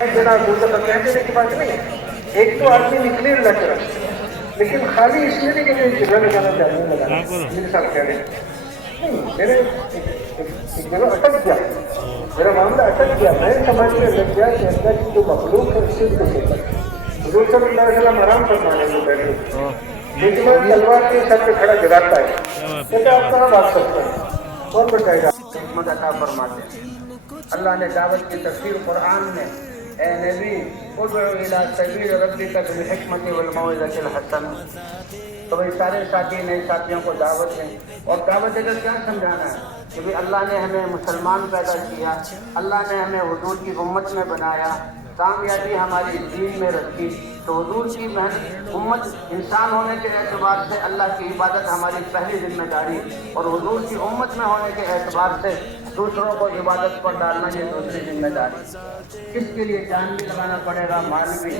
دینا دوسرے کا کہہ دینے کی بات نہیں ہے. ایک تو آدمی نکلے اللہ کی طرف سے، لیکن خالی اس لیے نہیں کہ جگہ میں جانا جاننے لگا میرے ساتھ کہہ رہے نہیں. میرے ایک جگہ اٹک گیا، میرا معاملہ اٹک گیا. میں سمجھنے لگ گیا کہ اللہ کی جو مخلوق ہے اس سے بھی کچھ ہوتا ہے. حضور صلی اللہ علیہ وسلم آرام فرمانے کو بیٹھے، حکمت تلوار کے سر پہ کھڑا جگاتا ہے کہ آپ کہاں بات کرتے ہیں، کون بتائے گا. حکمت عطا فرماتے ہیں. اللہ نے دعوت کی تفسیر قرآن میں، اے نبی ادعو الی سبیل ربک بالحکمت والموعظۃ الحسنہ. تو بھائی سارے ساتھی نئے ساتھیوں کو دعوت دیں. اور دعوت دے کر کیا سمجھانا ہے کہ بھی اللہ نے ہمیں مسلمان پیدا کیا، اللہ نے ہمیں حضور کی امت میں بنایا، کامیابی ہماری دین میں رکھی. تو حضور کی محنت امت انسان ہونے کے اعتبار سے اللہ کی عبادت ہماری پہلی ذمہ داری، اور حضور کی امت میں ہونے کے اعتبار سے دوسروں کو عبادت پر ڈالنا یہ دوسری ذمہ داری. کس کے لیے جان بھی لگانا پڑے گا، مال بھی.